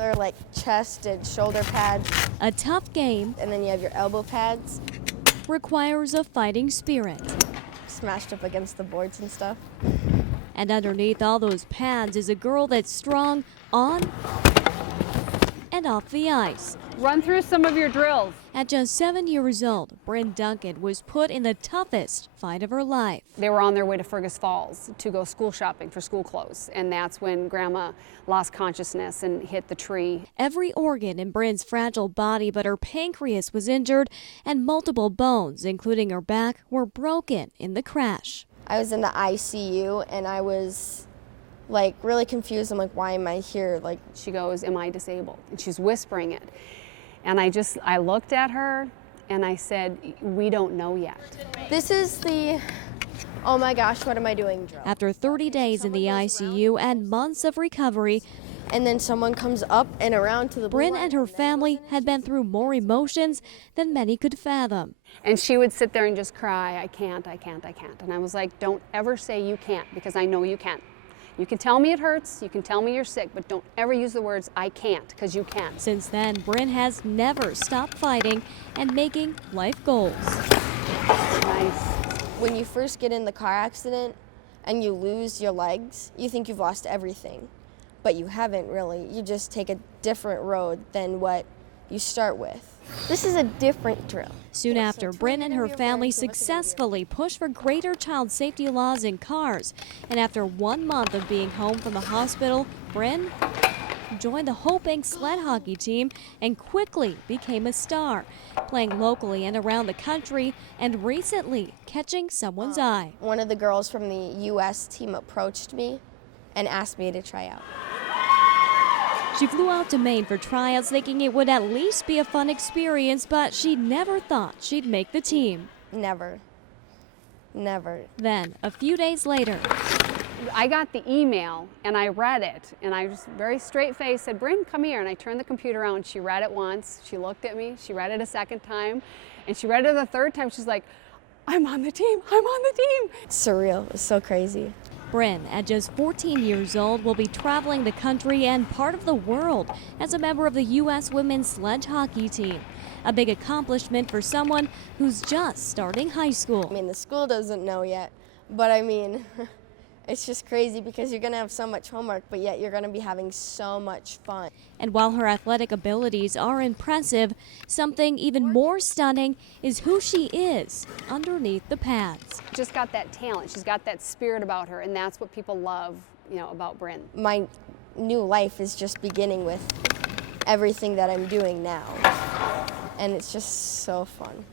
They're like chest and shoulder pads. A tough game. And then you have your elbow pads. Requires a fighting spirit. Smashed up against the boards and stuff. And underneath all those pads is a girl that's strong on and off the ice. Run through some of your drills. At just 7 years old, Brynn Duncan was put in the toughest fight of her life. They were on their way to Fergus Falls to go school shopping for school clothes, and that's when Grandma lost consciousness and hit the tree. Every organ in Brynn's fragile body but her pancreas was injured, and multiple bones, including her back, were broken in the crash. I was in the ICU and I was like really confused. I'm like, why am I here? Like, she goes, "Am I disabled?" And she's whispering it. And I looked at her and I said, "We don't know yet." This is the, oh my gosh, what am I doing drill. After 30 days in the ICU and months of recovery, and then someone comes up and around to the Brynn and her family had been through more emotions than many could fathom. And she would sit there and just cry, "I can't, I can't, I can't." And I was like, "Don't ever say you can't, because I know you can. You can tell me it hurts, you can tell me you're sick, but don't ever use the words I can't, because you can." Since then, Brynn has never stopped fighting and making life goals. Nice. When you first get in the car accident and you lose your legs, you think you've lost everything, but you haven't really. You just take a different road than what you start with. This is a different drill. Soon after, Brynn and her family successfully pushed for greater child safety laws in cars. And after 1 month of being home from the hospital, Brynn joined the Hope Inc. sled hockey team and quickly became a star, playing locally and around the country, and recently catching someone's eye. One of the girls from the U.S. team approached me and asked me to try out. She flew out to Maine for tryouts, thinking it would at least be a fun experience, but she never thought she'd make the team. Never. Never. Then, a few days later, I got the email and I read it, and I just very straight faced said, "Brynn, come here." And I turned the computer on. She read it once, she looked at me, she read it a second time, and she read it the third time. She's like, "I'm on the team, I'm on the team." It's surreal. It's so crazy. Brynn, at just 14 years old, will be traveling the country and part of the world as a member of the U.S. women's sledge hockey team. A big accomplishment for someone who's just starting high school. I mean, the school doesn't know yet, but I mean, it's just crazy because you're going to have so much homework, but yet you're going to be having so much fun. And while her athletic abilities are impressive, something even more stunning is who she is underneath the pads. Just got that talent, she's got that spirit about her, and that's what people love, about Brynn. My new life is just beginning with everything that I'm doing now, and it's just so fun.